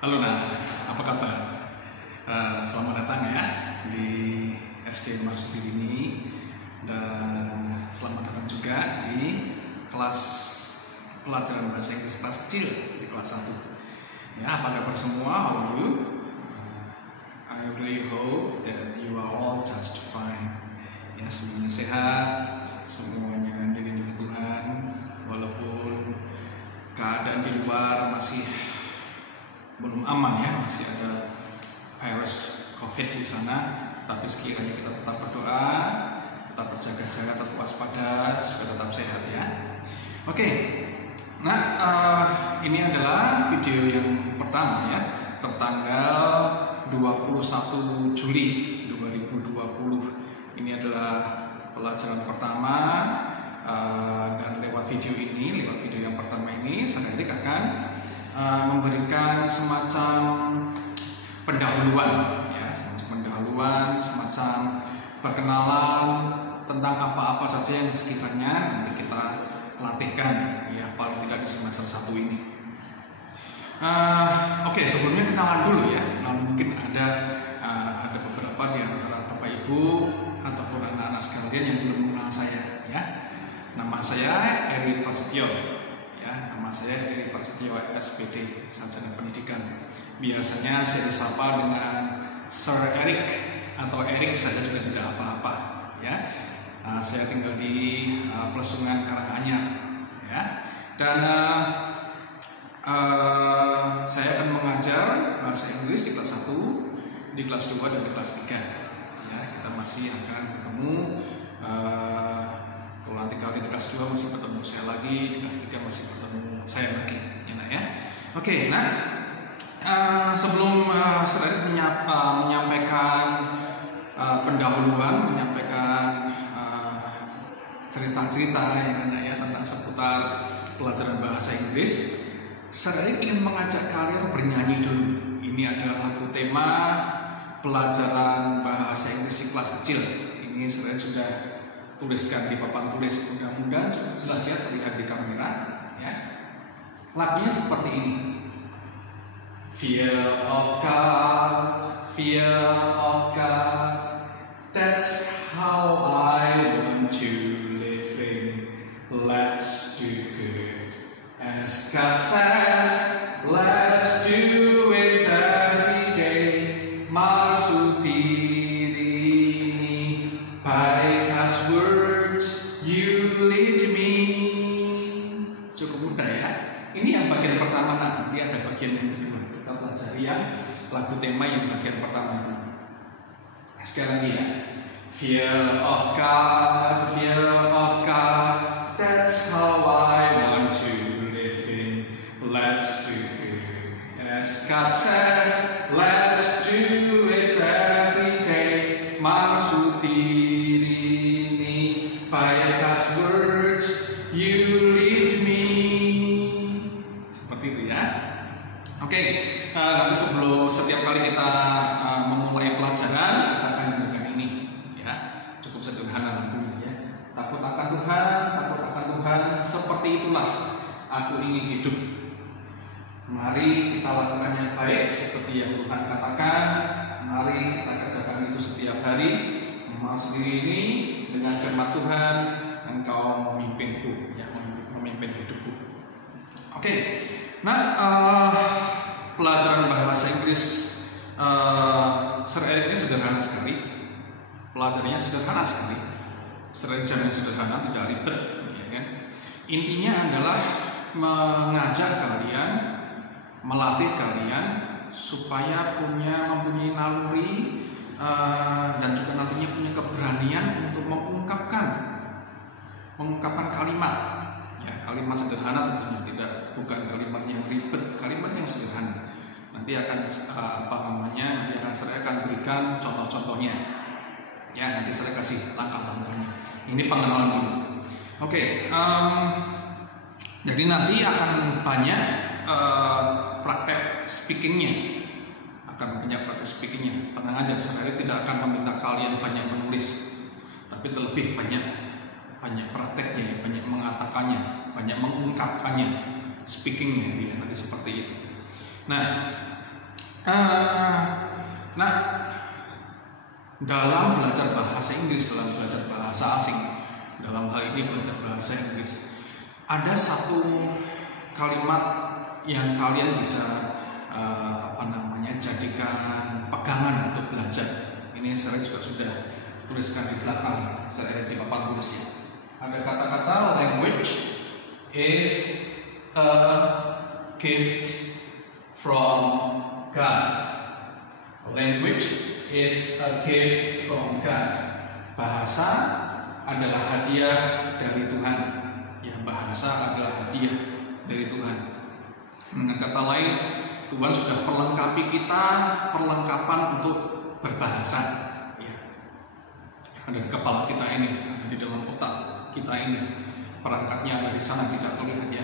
Halo apa kabar? Selamat datang ya di SD Marsudi ini, dan selamat datang juga di kelas pelajaran bahasa Inggris kelas kecil di kelas 1. Ya, apa kabar semua? How are you? I really hope that you are all just fine. Ya, semuanya sehat, semuanya dilindungi Tuhan, walaupun keadaan di luar masih belum aman ya, masih ada virus COVID di sana. Tapi sekiranya kita tetap berdoa, tetap berjaga-jaga, tetap waspada supaya tetap sehat ya. Oke, ini adalah video yang pertama ya, tertanggal 21 Juli 2020. Ini adalah pelajaran pertama, dan lewat video yang pertama ini saya akan memberikan semacam pendahuluan ya, semacam perkenalan tentang apa-apa saja yang sekiranya nanti kita latihkan ya, paling tidak di semester 1 ini. Oke, sebelumnya kenalan dulu ya. Mungkin ada beberapa di antara Bapak Ibu ataupun anak-anak sekalian yang belum mengenal saya ya. Nama saya Eri Prasetyo. Saya Eri Prasetyo, SPD, Sarjana Pendidikan. Biasanya saya disapa dengan Sir Eric atau Eric saja juga tidak apa-apa ya. Saya tinggal di Plesungan Karanganyar ya. Dan saya akan mengajar bahasa Inggris di kelas 1, di kelas 2 dan di kelas 3 ya. Kita masih akan bertemu. Kalau nanti di kelas 2 masih bertemu saya lagi, di kelas 3 masih bertemu saya lagi ya. Oke, sebelum saya menyampaikan pendahuluan, menyampaikan cerita-cerita ya tentang seputar pelajaran bahasa Inggris, saya ingin mengajak kalian bernyanyi dulu. Ini adalah lagu tema pelajaran bahasa Inggris di kelas kecil. Ini saya sudah tuliskan di papan tulis, mudah-mudahan jelas ya, terlihat di kamera ya. Lagunya seperti ini. Fear of God, that's how I want to live in. Let's do good as God says, let's do it every day. Maksud diri ini by God's words, you lead me. Cukup mudah ya. Ini yang bagian pertama, nanti ada bagian yang kedua. Kita pelajari yang lagu tema yang bagian pertama itu. Sekali lagi ya. Fear of God, that's how I want to live in. Let's do good as God says, let's do it every day. Maksud diri ini by God's words, you lead me. Seperti itu ya. Oke, nanti setiap kali kita memulai pelajaran, kita akan gunakan ini ya. Cukup sederhana lagunya ya. Takut akan Tuhan, seperti itulah aku ingin hidup. Mari kita lakukan yang baik seperti yang Tuhan katakan. Mari kita kerjakan itu setiap hari. Maksud diri ini dengan firman Tuhan, Engkau memimpinku ya, memimpin hidupku. Oke. Pelajaran bahasa Inggris Sir Eric ini sederhana sekali. Pelajarannya sederhana sekali. Serenjang yang sederhana, tidak ribet ya kan. Intinya adalah mengajak kalian, melatih kalian supaya mempunyai naluri dan juga nantinya punya keberanian untuk mengungkapkan kalimat ya, kalimat sederhana tentunya, bukan kalimat yang ribet, kalimat yang sederhana. Nanti akan saya akan berikan contoh-contohnya ya, nanti saya kasih langkah-langkahnya. Ini pengenalan dulu. Oke, jadi nanti akan banyak praktek speakingnya, Tenang aja, saya tidak akan meminta kalian banyak menulis, tapi terlebih banyak prakteknya, banyak mengatakannya, banyak mengungkapkannya, speakingnya ya, nanti seperti itu. Nah, Nah, dalam belajar bahasa Inggris, dalam belajar bahasa asing, dalam hal ini belajar bahasa Inggris, ada satu kalimat yang kalian bisa jadikan pegangan untuk belajar. Ini saya juga sudah tuliskan di belakang, saya di papan tulis ya. Ada kata-kata language is a gift from God. Language is a gift from God. Bahasa adalah hadiah dari Tuhan. Ya, bahasa adalah hadiah dari Tuhan. Dengan kata lain, Tuhan sudah perlengkapi kita perlengkapan untuk berbahasa. Ya. Ada di kepala kita ini, ada di dalam otak kita ini. Perangkatnya ada di sana, tidak terlihat ya.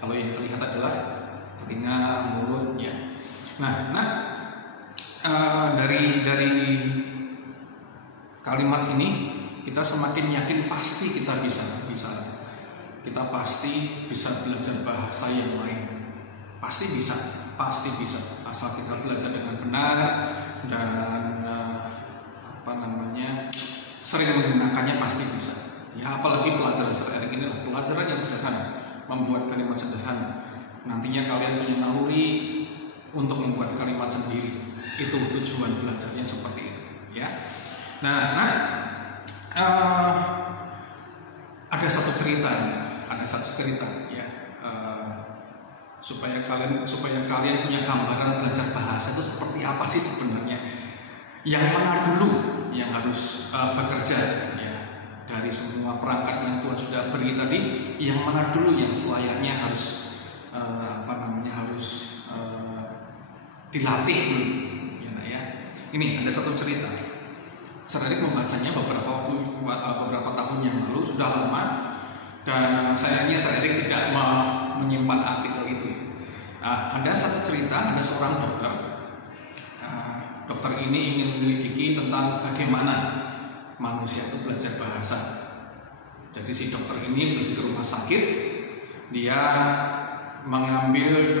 Kalau yang terlihat adalah telinga, mulut ya. Nah, dari kalimat ini kita semakin yakin pasti kita bisa. Kita pasti bisa belajar bahasa yang lain. Pasti bisa. Asal kita belajar dengan benar dan sering menggunakannya pasti bisa. Ya, apalagi pelajaran Sir Eric ini adalah pelajaran yang sederhana, membuat kalimat sederhana. Nantinya kalian punya naluri untuk membuat kalimat sendiri. Itu tujuan belajarnya seperti itu, ya. Ada satu cerita ya, supaya kalian punya gambaran belajar bahasa itu seperti apa sih sebenarnya. Yang mana dulu yang harus bekerja ya, dari semua perangkat yang Tuhan sudah beri tadi, yang mana dulu yang selayaknya harus dilatih dulu ya, nah ya. Ini ada satu cerita. Sir Eric membacanya beberapa tahun yang lalu, sudah lama, dan sayangnya Sir Eric tidak menyimpan artikel itu. Ada satu cerita, ada seorang dokter. Dokter ini ingin menyelidiki tentang bagaimana manusia itu belajar bahasa. Jadi si dokter ini pergi ke rumah sakit, dia mengambil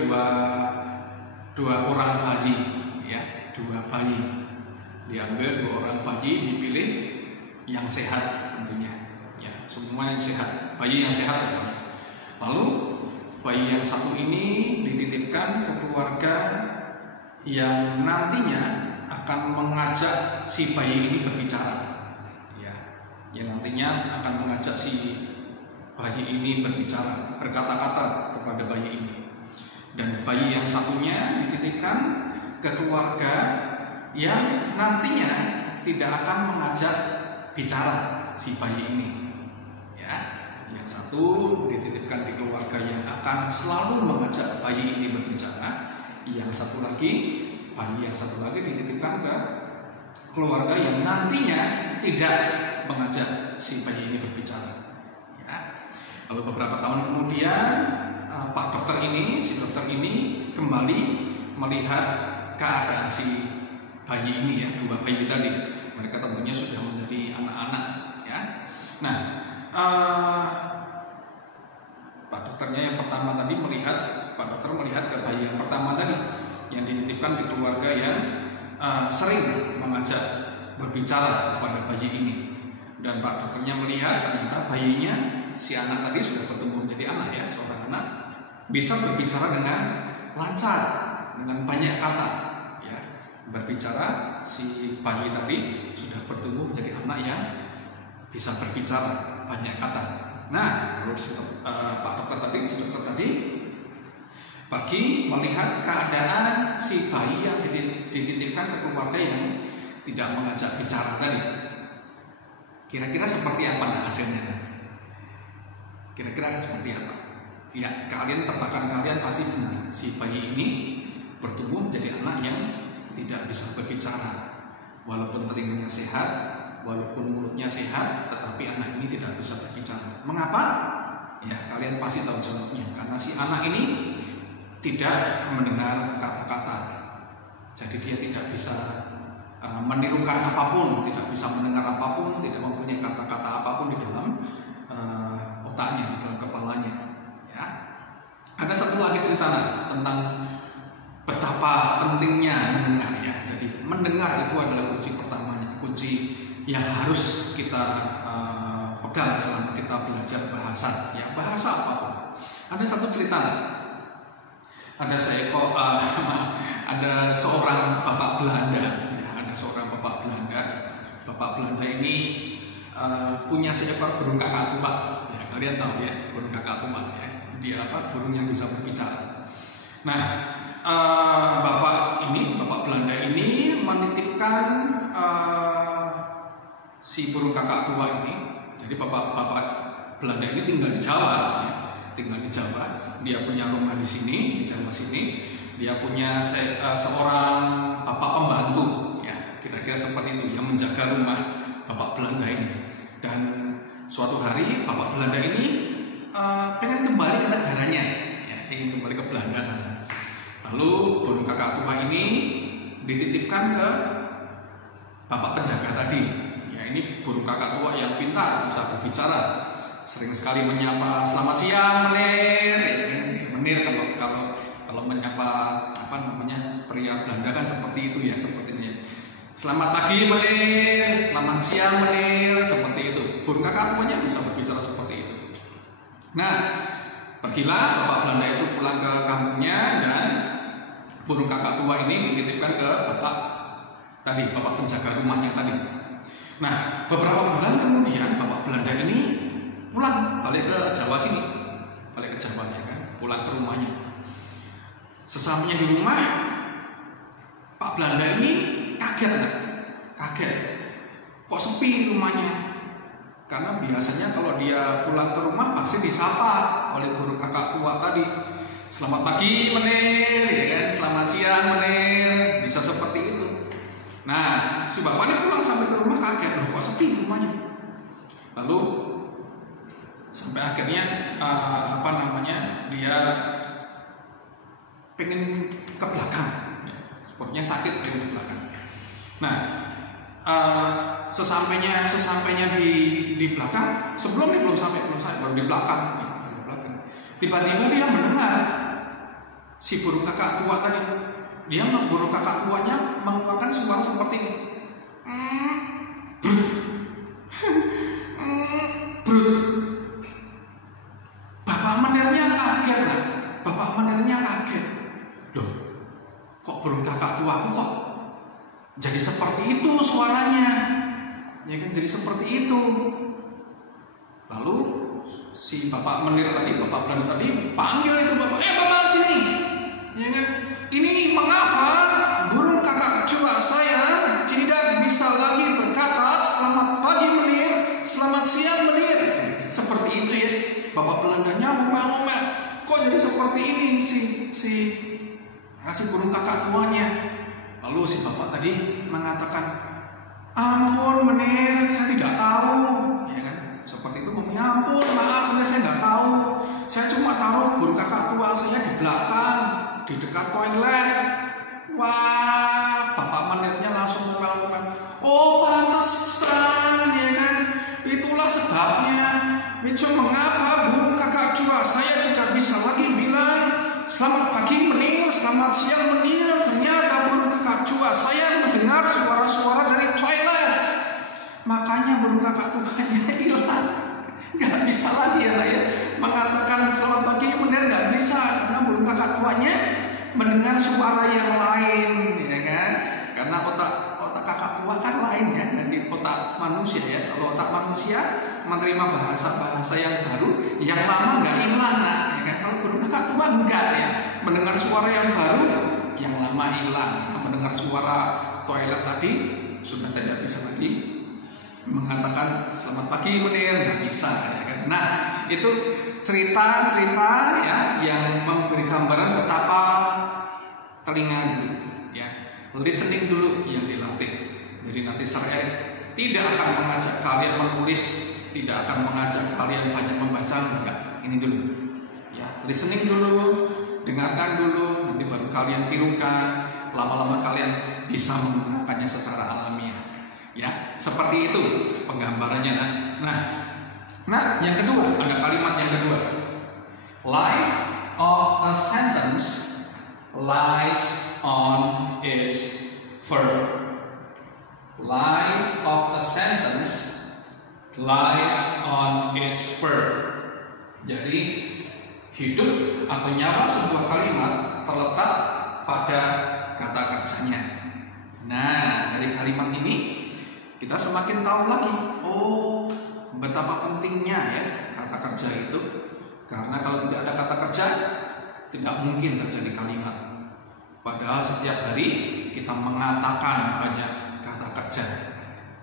dua orang bayi, ya, dua bayi. Diambil 2 orang bayi, dipilih yang sehat tentunya, ya, semua yang sehat, bayi yang sehat pokoknya. Lalu bayi yang satu ini dititipkan ke keluarga yang nantinya akan mengajak si bayi ini berbicara, ya, yang nantinya akan mengajak si bayi ini berbicara, berkata-kata kepada bayi ini. Dan bayi yang satunya dititipkan ke keluarga yang nantinya tidak akan mengajak bicara si bayi ini, ya. Yang satu dititipkan di keluarga yang akan selalu mengajak bayi ini berbicara. Yang satu lagi, bayi yang satu lagi dititipkan ke keluarga yang nantinya tidak mengajak si bayi ini berbicara, ya. Lalu beberapa tahun kemudian si dokter ini kembali melihat keadaan si bayi ini, ya, 2 bayi tadi. Mereka tentunya sudah menjadi anak-anak, ya. Nah, Pak dokter melihat ke bayi yang pertama tadi yang dititipkan di keluarga yang sering mengajak berbicara kepada bayi ini. Dan Pak dokternya melihat ternyata bayinya, si anak tadi sudah bertumbuh menjadi anak, ya, seorang anak, bisa berbicara dengan lancar, dengan banyak kata, ya. Berbicara, si bayi tadi sudah bertumbuh menjadi anak yang bisa berbicara banyak kata. Nah, lalu si dokter tadi pergi melihat keadaan si bayi yang dititipkan ke keluarga yang tidak mengajak bicara tadi. Kira-kira seperti apa hasilnya? Kira-kira seperti apa? Ya, tebakan kalian pasti benar. Si bayi ini bertumbuh menjadi anak yang tidak bisa berbicara. Walaupun telinganya sehat, walaupun mulutnya sehat, tetapi anak ini tidak bisa berbicara. Mengapa? Ya, kalian pasti tahu jawabnya. Karena si anak ini tidak mendengar kata-kata. Jadi dia tidak bisa menirukan apapun, tidak bisa mendengar apapun, tidak mempunyai kata-kata apapun di dalam otaknya, di dalam kepalanya. Ya. Ada satu lagi cerita tentang betapa betapa pentingnya mendengar ya. Jadi mendengar itu adalah kunci pertamanya, kunci yang harus kita pegang selama kita belajar bahasa ya, bahasa apapun. Ada satu cerita, ada seorang bapak Belanda ya, ada seorang bapak Belanda. Bapak Belanda ini punya seekor burung kakak tua ya, kalian tahu ya burung kakak tua ya, dia burung yang bisa berbicara. Nah, bapak Belanda ini menitipkan si burung kakak tua ini. Jadi bapak Belanda ini tinggal di Jawa ya, tinggal di Jawa. Dia punya rumah di sini, di Jawa sini. Dia punya seorang bapak pembantu ya, kira-kira seperti itu yang menjaga rumah bapak Belanda ini. Dan suatu hari bapak Belanda ini pengen kembali ke negaranya ya, ingin kembali ke Belanda sana. Lalu burung kakak tua ini dititipkan ke bapak penjaga tadi. Ya, ini burung kakak tua yang pintar, bisa berbicara. Sering sekali menyapa, "Selamat siang, Menir." Ya, Menir kalau menyapa pria Belanda kan seperti itu ya, seperti ini. "Selamat pagi, Menir." "Selamat siang, Menir." Seperti itu. Burung kakak tuanya bisa berbicara seperti itu. Nah, pergilah bapak Belanda itu pulang ke kampungnya dan burung kakak tua ini dititipkan ke bapak penjaga rumahnya tadi. Nah, beberapa bulan kemudian bapak Belanda ini pulang balik ke Jawa sini, balik ke Jawa ya kan, pulang ke rumahnya. Sesampainya di rumah, Pak Belanda ini kaget, kok sepi rumahnya. Karena biasanya kalau dia pulang ke rumah pasti disapa oleh burung kakak tua tadi. "Selamat pagi, Menir," ya kan? "Selamat siang, Menir." Bisa seperti itu. Nah, si bapak ini pulang sampai ke rumah kaget, loh kok sepi rumahnya. Lalu sampai akhirnya dia pengen ke belakang, ya. Sepertinya sakit pengen ke belakang. Nah, sesampainya di belakang, sebelumnya belum sampai baru di belakang. Tiba-tiba dia mendengar si burung kakak tua tadi. Burung kakak tuanya mengeluarkan suara seperti ini. Brut. Bapak Menirnya kaget. Loh, kok burung kakak tuaku kok jadi seperti itu suaranya? Ya kan, jadi seperti itu. Lalu si bapak Belanda tadi panggil itu bapak, "Bapak sini." Ya kan? "Ini mengapa burung kakak tua saya tidak bisa lagi berkata selamat pagi Menir, selamat siang Menir?" Seperti itu ya. Bapak Belandanya ngomel-ngomel, "Kok jadi seperti ini si burung kakak tuanya?" Lalu si bapak tadi mengatakan, "Ampun Menir, saya tidak tahu." Ya kan? Seperti itu ngomongnya, "Ampun, maaf Menir, saya nggak tahu. Saya cuma tahu burung kakak tua saya di belakang, di dekat toilet." Wah, bapak Menirnya langsung ngomel-ngomel, "Oh pantesan ya kan, itulah sebabnya. Itu mengapa burung kakak tua saya tidak bisa lagi bilang selamat pagi Menir, selamat siang Menir. Ternyata burung kakak tua saya mendengar suara-suara dari toilet. Makanya burung kakak tuanya hilang. Gak bisa lagi ya mengatakan selamat pagi Menir, gak bisa karena burung kakak tuanya mendengar suara yang lain, ya kan? Karena otak kakak tua kan lain ya dari otak manusia ya. Kalau otak manusia menerima bahasa yang baru, yang lama nggak hilang, ya kan? Kalau burung kakak tua enggak ya, mendengar suara yang baru, yang lama hilang. Mendengar suara toilet tadi sudah tidak bisa lagi mengatakan selamat pagi Menir, nggak bisa, ya kan? Nah, itu cerita-cerita ya yang memberi gambaran betapa telinga dulu ya, listening dulu yang dilatih. Jadi nanti saya tidak akan mengajak kalian menulis, tidak akan mengajak kalian banyak membaca, enggak. Ini dulu ya, listening dulu, dengarkan dulu, nanti baru kalian tirukan. Lama-lama kalian bisa menggunakannya secara alamiah ya, seperti itu penggambarannya. Nah, yang kedua, ada kalimat yang kedua. Life of a sentence lies on its verb. Life of a sentence lies on its verb. Jadi hidup atau nyawa sebuah kalimat terletak pada kata kerjanya. Nah, dari kalimat ini kita semakin tahu lagi, oh, betapa pentingnya ya kata kerja itu. Karena kalau tidak ada kata kerja, tidak mungkin terjadi kalimat. Padahal setiap hari kita mengatakan banyak kata kerja.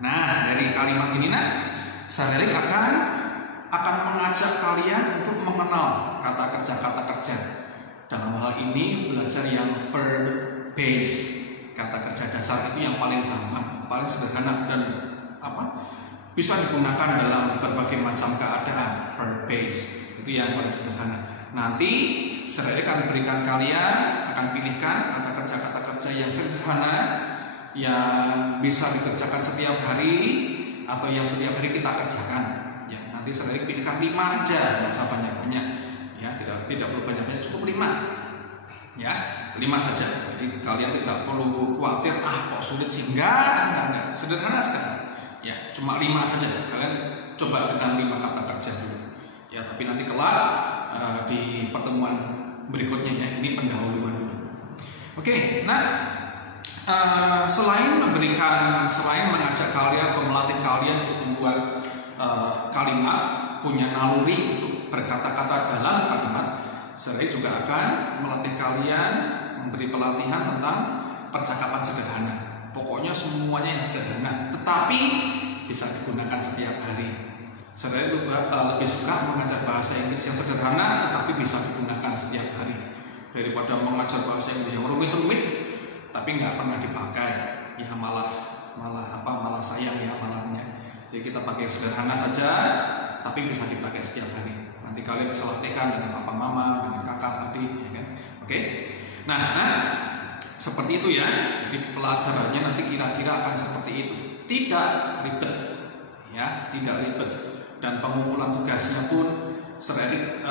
Nah, dari kalimat ini Sir Erik akan mengajak kalian untuk mengenal kata kerja. Dalam hal ini belajar yang verb base. Kata kerja dasar itu yang paling gampang, paling sederhana dan bisa digunakan dalam berbagai macam keadaan. Verb base itu yang paling sederhana. Nanti Sir Erik akan berikan kalian, akan pilihkan kata kerja yang sederhana yang bisa dikerjakan setiap hari atau yang setiap hari kita kerjakan. Ya, nanti Sir Erik pilihkan 5 saja, tidak usah banyak-banyak. Ya, tidak perlu banyak-banyak, cukup 5. Ya, 5 saja. Jadi kalian tidak perlu khawatir, kok sulit sih? Enggak. Sederhana sekali. Ya, cuma 5 saja. Kalian coba dengan 5 kata kerja dulu. Ya, tapi nanti kelak di pertemuan berikutnya ya, ini pendahuluan dulu. Oke, selain mengajak kalian atau melatih kalian untuk membuat kalimat, punya naluri untuk berkata-kata dalam kalimat, saya juga akan melatih kalian, memberi pelatihan tentang percakapan sederhana. Pokoknya semuanya yang sederhana, tetapi bisa digunakan setiap hari. Saya lebih suka mengajar bahasa Inggris yang sederhana, tetapi bisa digunakan setiap hari, daripada mengajar bahasa Inggris yang rumit-rumit, tapi nggak pernah dipakai. Ya malah sayang ya malahnya. Jadi kita pakai sederhana saja, tapi bisa dipakai setiap hari. Nanti kalian bisa latihkan dengan papa mama, dengan kakak, adik, ya kan? Oke. Nah, seperti itu ya. Jadi pelajarannya nanti kira-kira akan seperti itu. Tidak ribet, ya, tidak ribet. Dan pengumpulan tugasnya pun Sir Erik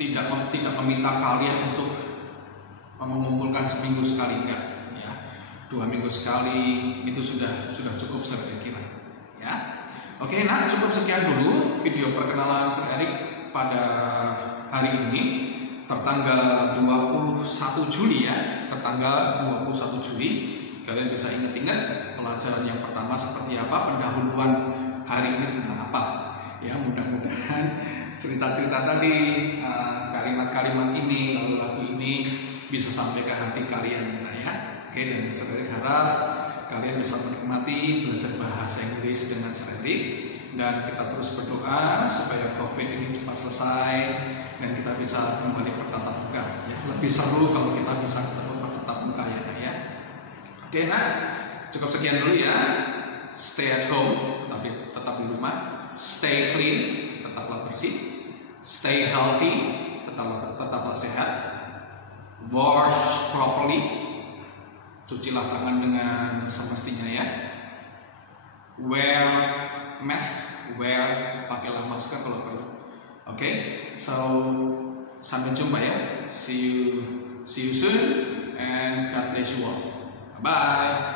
tidak meminta kalian untuk mengumpulkan seminggu sekali, enggak, ya. 2 minggu sekali itu sudah cukup Sir Erik kira. Ya. Oke, cukup sekian dulu video perkenalan Sir Erik pada hari ini tertanggal 21 Juli ya. Tertanggal 21 Juli. Kalian bisa ingat-ingat pelajaran yang pertama seperti apa, pendahuluan hari ini tentang apa. Ya, mudah-mudahan cerita-cerita tadi, kalimat-kalimat ini, lagu-lagu ini bisa sampai ke hati kalian ya. Oke, dan Sir Erik harap kalian bisa menikmati belajar bahasa Inggris dengan Sir Erik, dan kita terus berdoa supaya COVID ini cepat selesai dan kita bisa kembali bertatap muka ya. Lebih seru kalau kita bisa ketemu bertatap muka ya. Oke, cukup sekian dulu ya. Stay at home, tetapi tetap di rumah. Stay clean, tetaplah bersih. Stay healthy, tetaplah sehat. Wash properly, cucilah tangan dengan semestinya ya. Wear mask, pakailah masker kalau perlu. Oke, so sampai jumpa ya. See you soon and God bless you all. Bye.